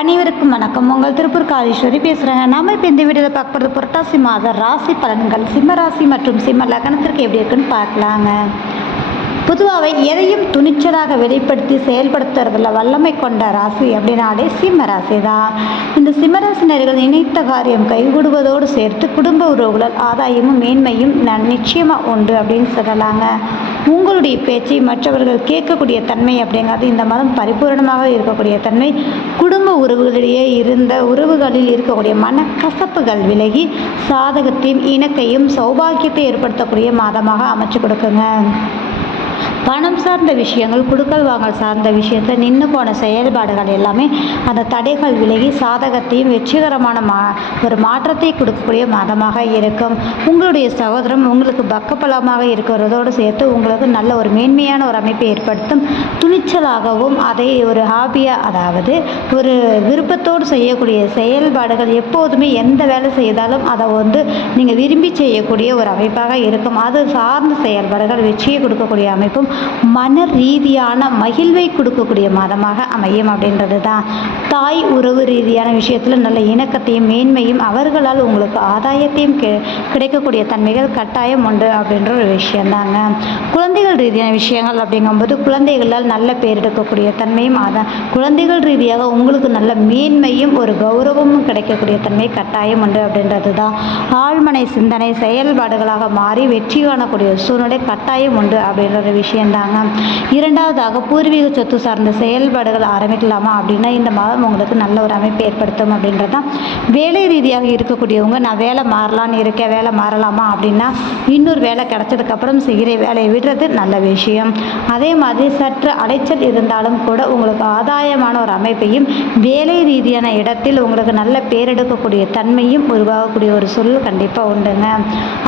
அனைவருக்கும் வணக்கம். உங்கள் திருப்பூர் காதீஸ்வரி பேசுகிறேங்க நம்ம இப்போ இந்த வீடியோவில் பார்க்க போகிறது புரட்டாசி மாத ராசி பலன்கள். சிம்ம ராசி மற்றும் சிம்ம லக்னத்திற்கு எப்படி இருக்குன்னு பார்க்கலாங்க. பொதுவாகவே எதையும் துணிச்சலாக வெளிப்படுத்தி செயல்படுத்துறதுல வல்லமை கொண்ட ராசி அப்படின்னாலே சிம்ம ராசி தான் இந்த சிம்மராசினர்கள் நினைத்த காரியம் கைகூடுவதோடு சேர்த்து குடும்ப உறவுகளால் ஆதாயமும் மேன்மையும் நிச்சயமாக உண்டு அப்படின்னு சொல்லலாங்க. உங்களுடைய பேச்சை மற்றவர்கள் கேட்கக்கூடிய தன்மை அப்படிங்கிறது இந்த மாதம் பரிபூரணமாக இருக்கக்கூடிய தன்மை. குடும்ப உறவுகளிடையே இருந்த உறவுகளில் இருக்கக்கூடிய மனக்கசப்புகள் விலகி சாதகத்தையும் இணக்கையும் சௌபாகியத்தை ஏற்படுத்தக்கூடிய மாதமாக அமைச்சு கொடுக்குங்க. பணம் சார்ந்த விஷயங்கள் குடுக்கல் வாங்கல் சார்ந்த விஷயத்த நின்று போன செயல்பாடுகள் எல்லாமே அந்த தடைகள் விலகி சாதகத்தையும் வெற்றிகரமான மா ஒரு மாற்றத்தை கொடுக்கக்கூடிய மாதமாக இருக்கும். உங்களுடைய சகோதரம் உங்களுக்கு பக்கபலமாக இருக்கிறதோடு சேர்த்து உங்களுக்கு நல்ல ஒரு மேன்மையான ஒரு அமைப்பை ஏற்படுத்தும். துணிச்சலாகவும் அதை ஒரு ஹாபியாக அதாவது ஒரு விருப்பத்தோடு செய்யக்கூடிய செயல்பாடுகள் எப்போதுமே எந்த வேலை செய்தாலும் அதை வந்து நீங்கள் விரும்பி செய்யக்கூடிய ஒரு அமைப்பாக இருக்கும். அது சார்ந்த செயல்பாடுகள் வெற்றியை கொடுக்கக்கூடிய அமைப்பும் மன ரீதியான மகிழ்வை கொடுக்கக்கூடிய மாதமாக அமையும் அப்படின்றது தான் தாய் உறவு ரீதியான விஷயத்தில் நல்ல இணக்கத்தையும் மேன்மையும் அவர்களால் உங்களுக்கு ஆதாயத்தையும் கி கிடைக்கக்கூடிய தன்மைகள் கட்டாயம் உண்டு அப்படின்ற ஒரு விஷயந்தாங்க. குழந்தைகள் ரீதியான விஷயங்கள் அப்படிங்கும்போது குழந்தைகளால் நல்ல பேர் எடுக்கக்கூடிய தன்மையும் அதான் குழந்தைகள் ரீதியாக உங்களுக்கு நல்ல மேன்மையும் ஒரு கௌரவமும் கிடைக்கக்கூடிய தன்மை கட்டாயம் உண்டு அப்படின்றது தான் ஆழ்மனை சிந்தனை செயல்பாடுகளாக மாறி வெற்றி காணக்கூடிய ஒரு சூழ்நிலை கட்டாயம் உண்டு அப்படின்ற ஒரு விஷயந்தாங்க இரண்டாவதாக பூர்வீக சொத்து சார்ந்த செயல்பாடுகள் ஆரம்பிக்கலாமா அப்படின்னா இந்த மாதம் உங்களுக்கு நல்ல ஒரு அமைப்பு ஏற்படுத்தும் அப்படின்றது தான். வேலை ரீதியாக இருக்கக்கூடியவங்க நான் வேலை மாறலான்னு இருக்கேன் வேலை மாறலாமா? அப்படின்னா இன்னொரு வேலை கிடைச்சதுக்கப்புறம் செய்கிற வேலையை விடுறது நல்ல விஷயம். அதே மாதிரி சற்று அலைச்சல் இருந்தாலும் கூட உங்களுக்கு ஆதாயமான ஒரு அமைப்பையும் வேலை ரீதியான இடத்தில் உங்களுக்கு நல்ல பேரெடுக்கக்கூடிய தன்மையும் உருவாகக்கூடிய ஒரு சூழல் கண்டிப்பாக உண்டுங்க.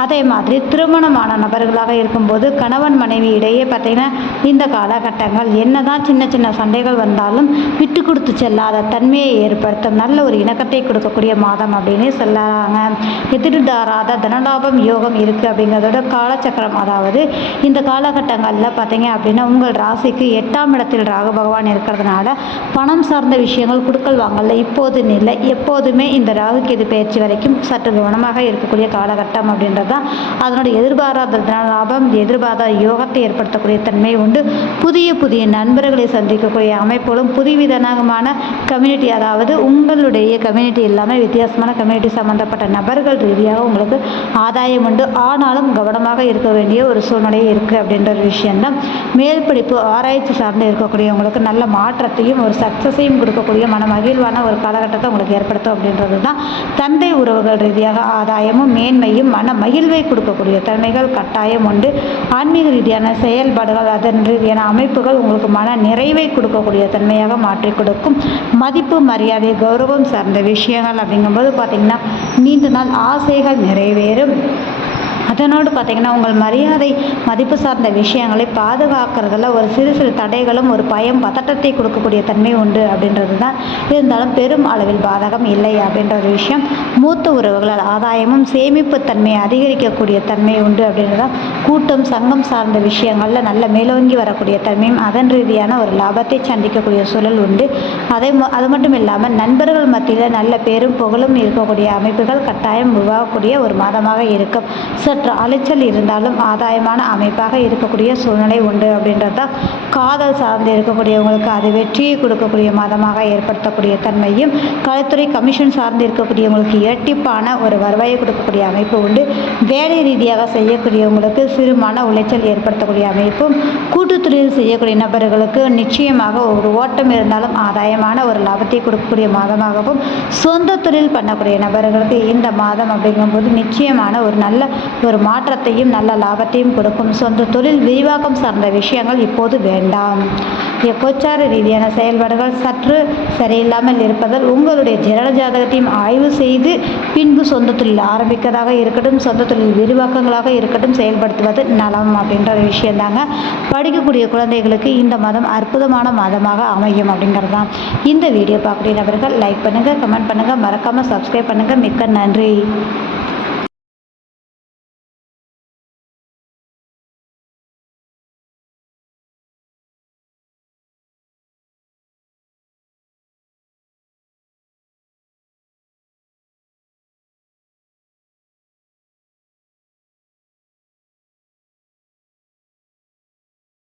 அதே மாதிரி திருமணமான நபர்களாக இருக்கும்போது கணவன் மனைவி இடையே பார்த்தீங்கன்னா இந்த காலகட்டங்கள் என்னதான் சின்ன சின்ன சண்டைகள் வந்தாலும் விட்டு கொடுத்து செல்லாத தன்மையை ஏற்படுத்தும் நல்ல ஒரு இணக்கத்தை கொடுக்கக்கூடிய மாதம் அப்படின்னு சொல்லுறாங்க எதிர்தாராத தனலாபம் யோகம் இருக்குது அப்படிங்கிறதோட காலச்சக்கரம் அதாவது இந்த காலகட்டங்களில் பார்த்தீங்க அப்படின்னா உங்கள் ராசிக்கு எட்டாம் இடத்தில் ராகு பகவான் இருக்கிறதுனால பணம் சார்ந்த விஷயங்கள் கொடுக்கல் வாங்கல இப்போது இல்லை எப்போதுமே இந்த ராகு கேது பயிற்சி வரைக்கும் சற்று கவனமாக இருக்கக்கூடிய காலகட்டம் அப்படின்றது தான் அதனோட எதிர்பாராத தனலாபம் எதிர்பாராத யோகத்தை ஏற்படுத்தக்கூடிய தன்மை உண்டு. புதிய புதிய நண்பர்களை சந்திக்கக்கூடிய அமைப்புகளும் புதுவிதமான கம்யூனிட்டி அதாவது உங்களுடைய கம்யூனிட்டி இல்லாமல் வித்தியாசமான கம்யூனிட்டி சம்மந்தப்பட்ட நபர்கள் ரீதியாக உங்களுக்கு ஆதாயம் உண்டு. ஆனாலும் கவனமாக இருக்க வேண்டிய ஒரு சூழ்நிலை இருக்குது அப்படின்ற ஒரு விஷயந்தான் மேல் படிப்பு ஆராய்ச்சி சார்ந்து இருக்கக்கூடியவங்களுக்கு நல்ல மாற்றத்தையும் ஒரு சக்ஸஸையும் கொடுக்கக்கூடிய மன மகிழ்வான ஒரு காலகட்டத்தை உங்களுக்கு ஏற்படுத்தும் அப்படின்றது தான் தந்தை உறவுகள் ரீதியாக ஆதாயமும் மேன்மையும் மன மகிழ்வை கொடுக்கக்கூடிய தன்மைகள் கட்டாயம் உண்டு. ஆன்மீக ரீதியான செயல்பாடுகள் அதன் ரீதியான அமைப்புகள் உங்களுக்கு மன நிறைவை கொடுக்கக்கூடிய தன்மையாக மாற்றி கொடுக்கும். மதிப்பு மரியாதை கௌரவம் சார்ந்த விஷயங்கள் அப்படிங்கும்போது பார்த்திங்கன்னா நீண்ட நாள் ஆசைகள் நிறைவேறும். அதனோடு பார்த்திங்கன்னா உங்கள் மரியாதை மதிப்பு சார்ந்த விஷயங்களை பாதுகாக்கிறதுல ஒரு சிறு சிறு தடைகளும் ஒரு பயம் பதட்டத்தை கொடுக்கக்கூடிய தன்மை உண்டு அப்படின்றது தான் இருந்தாலும் பெரும் அளவில் பாதகம் இல்லை அப்படின்ற ஒரு விஷயம். மூத்த உறவுகளால் ஆதாயமும் சேமிப்பு தன்மையை அதிகரிக்கக்கூடிய தன்மை உண்டு அப்படின்றது தான் கூட்டம் சங்கம் சார்ந்த விஷயங்களில் நல்ல மேலோங்கி வரக்கூடிய தன்மையும் அதன் ரீதியான ஒரு லாபத்தை சந்திக்கக்கூடிய சூழல் உண்டு. அதே அது மட்டும் இல்லாமல் நண்பர்கள் மத்தியில் நல்ல பேரும் புகழும் இருக்கக்கூடிய அமைப்புகள் கட்டாயம் உருவாகக்கூடிய ஒரு மாதமாக இருக்கும். சற்று அலைச்சல் இருந்தாலும் ஆதாயமான அமைப்பாக இருக்கக்கூடிய சூழ்நிலை உண்டு அப்படின்றது தான் காதல் சார்ந்து இருக்கக்கூடியவங்களுக்கு அது வெற்றியை கொடுக்கக்கூடிய மாதமாக ஏற்படுத்தக்கூடிய தன்மையும் கலைத்துறை கமிஷன் சார்ந்து இருக்கக்கூடியவங்களுக்கு இரட்டிப்பான ஒரு வருவாயை கொடுக்கக்கூடிய அமைப்பு உண்டு. வேலை ரீதியாக செய்யக்கூடியவங்களுக்கு சிறு மன உளைச்சல் ஏற்படுத்தக்கூடிய அமைப்பும் கூட்டுத் தொழில் செய்யக்கூடிய நபர்களுக்கு நிச்சயமாக ஒரு ஓட்டம் இருந்தாலும் ஆதாயமான ஒரு லாபத்தை கொடுக்கக்கூடிய மாதமாகவும் சொந்த தொழில் பண்ணக்கூடிய நபர்களுக்கு இந்த மாதம் அப்படிங்கும்போது நிச்சயமான ஒரு நல்ல ஒரு மாற்றத்தையும் நல்ல லாபத்தையும் கொடுக்கும். சொந்த தொழில் விரிவாக்கம் சார்ந்த விஷயங்கள் இப்போது வேண்டாம். இ- கோச்சார ரீதியான செயல்பாடுகள் சற்று சரியில்லாமல் இருப்பதால் உங்களுடைய ஜனன ஜாதகத்தையும் ஆய்வு செய்து பின்பு சொந்த தொழில் ஆரம்பிக்கிறதாக இருக்கட்டும் சொந்த தொழில் விரிவாக்கங்களாக இருக்கட்டும் செயல்படுத்துவது நலம் அப்படின்ற ஒரு விஷயந்தாங்க படிக்கக்கூடிய குழந்தைகளுக்கு இந்த மதம் அற்புதமான மாதமாக அமையும் அப்படிங்கிறது தான். இந்த வீடியோ பார்க்கக்கூடிய நபர்கள் லைக் பண்ணுங்கள் கமெண்ட் பண்ணுங்கள் மறக்காமல் சப்ஸ்கிரைப் பண்ணுங்கள் மிக்க நன்றி.